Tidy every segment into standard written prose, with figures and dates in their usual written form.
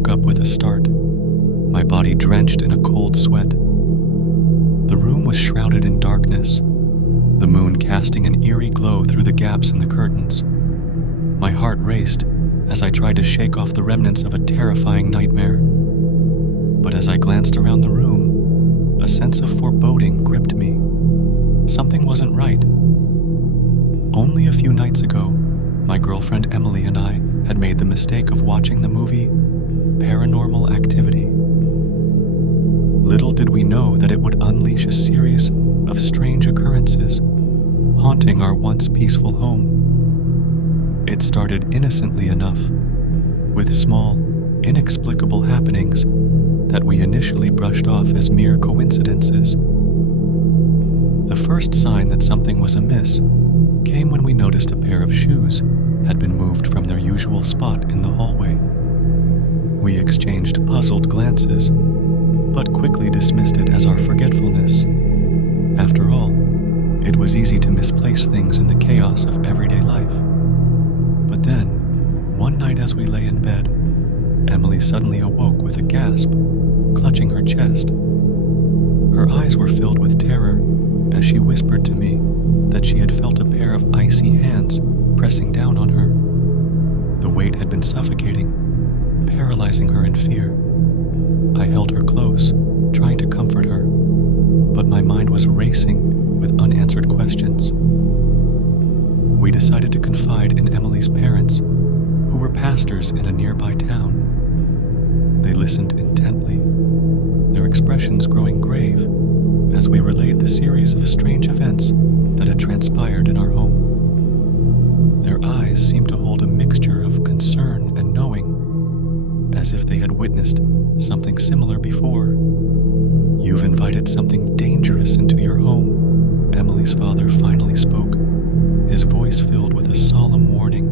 woke up with a start, my body drenched in a cold sweat. The room was shrouded in darkness, the moon casting an eerie glow through the gaps in the curtains. My heart raced as I tried to shake off the remnants of a terrifying nightmare. But as I glanced around the room, a sense of foreboding gripped me. Something wasn't right. Only a few nights ago, my girlfriend Emily and I had made the mistake of watching the movie Paranormal Activity. Little did we know that it would unleash a series of strange occurrences, haunting our once peaceful home. It started innocently enough, with small, inexplicable happenings that we initially brushed off as mere coincidences. The first sign that something was amiss came when we noticed a pair of shoes had been moved from their usual spot in the hallway. We exchanged puzzled glances, but quickly dismissed it as our forgetfulness. After all, it was easy to misplace things in the chaos of everyday life. But then, one night as we lay in bed, Emily suddenly awoke with a gasp, clutching her chest. Her eyes were filled with terror as she whispered to me that she had felt a pair of icy hands pressing down on her. The weight had been suffocating, paralyzing her in fear. I held her close, trying to comfort her, but my mind was racing with unanswered questions. We decided to confide in Emily's parents, who were pastors in a nearby town. They listened intently, their expressions growing grave as we relayed the series of strange events that had transpired in our home. Their eyes seemed to hold a mixture of concern and knowing, as if they had witnessed something similar before. "You've invited something dangerous into your home," Emily's father finally spoke, his voice filled with a solemn warning.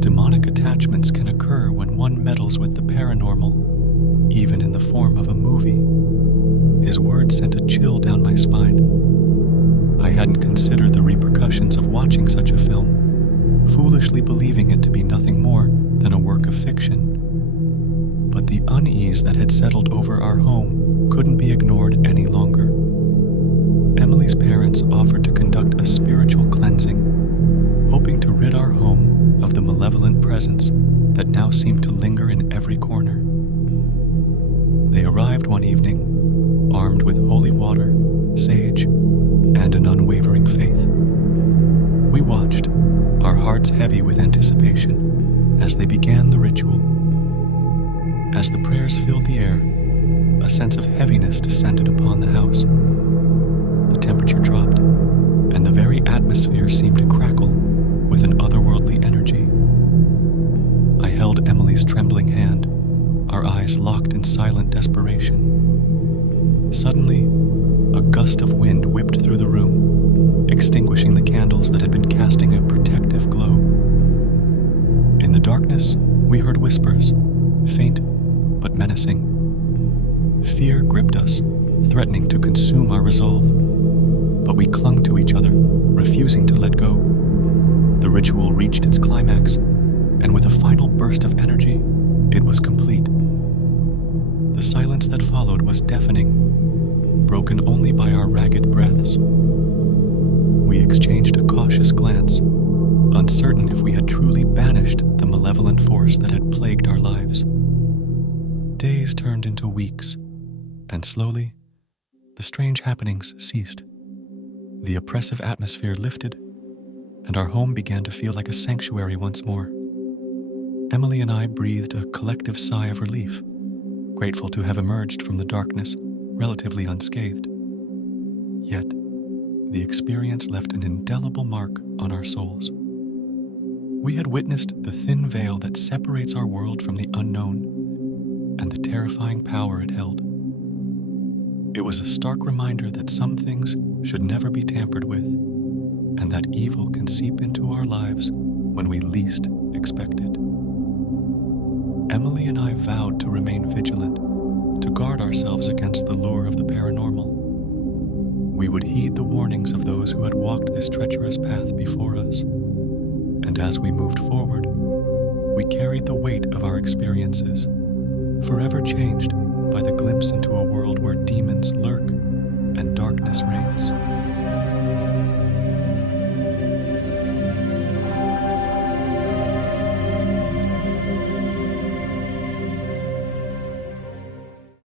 Demonic attachments can occur when one meddles with the paranormal, even in the form of a movie. His words sent a chill down my spine. I hadn't considered the repercussions of watching such a film, foolishly believing it to be nothing more than a work of fiction. But the unease that had settled over our home couldn't be ignored any longer. Emily's parents offered to conduct a spiritual cleansing, hoping to rid our home of the malevolent presence that now seemed to linger in every corner. They arrived one evening, armed with holy water, sage, and an unwavering faith. We watched, our hearts heavy with anticipation, as they began the ritual. As the prayers filled the air, a sense of heaviness descended upon the house. The temperature dropped, and the very atmosphere seemed to crackle with an otherworldly energy. I held Emily's trembling hand, our eyes locked in silent desperation. Suddenly, a gust of wind whipped through the room, extinguishing the candles that had been casting a protective glow. In the darkness, we heard whispers, faint but menacing. Fear gripped us, threatening to consume our resolve. But we clung to each other, refusing to let go. The ritual reached its climax, and with a final burst of energy, it was complete. The silence that followed was deafening, broken only by our ragged breaths. We exchanged a cautious glance, uncertain if we had truly banished the malevolent force that had plagued our lives. Days turned into weeks, and slowly, the strange happenings ceased. The oppressive atmosphere lifted, and our home began to feel like a sanctuary once more. Emily and I breathed a collective sigh of relief, grateful to have emerged from the darkness relatively unscathed. Yet, the experience left an indelible mark on our souls. We had witnessed the thin veil that separates our world from the unknown, and the terrifying power it held. It was a stark reminder that some things should never be tampered with, and that evil can seep into our lives when we least expect it. Emily and I vowed to remain vigilant, to guard ourselves against the lure of the paranormal. We would heed the warnings of those who had walked this treacherous path before us, and as we moved forward, we carried the weight of our experiences, forever changed by the glimpse into a world where demons lurk and darkness reigns.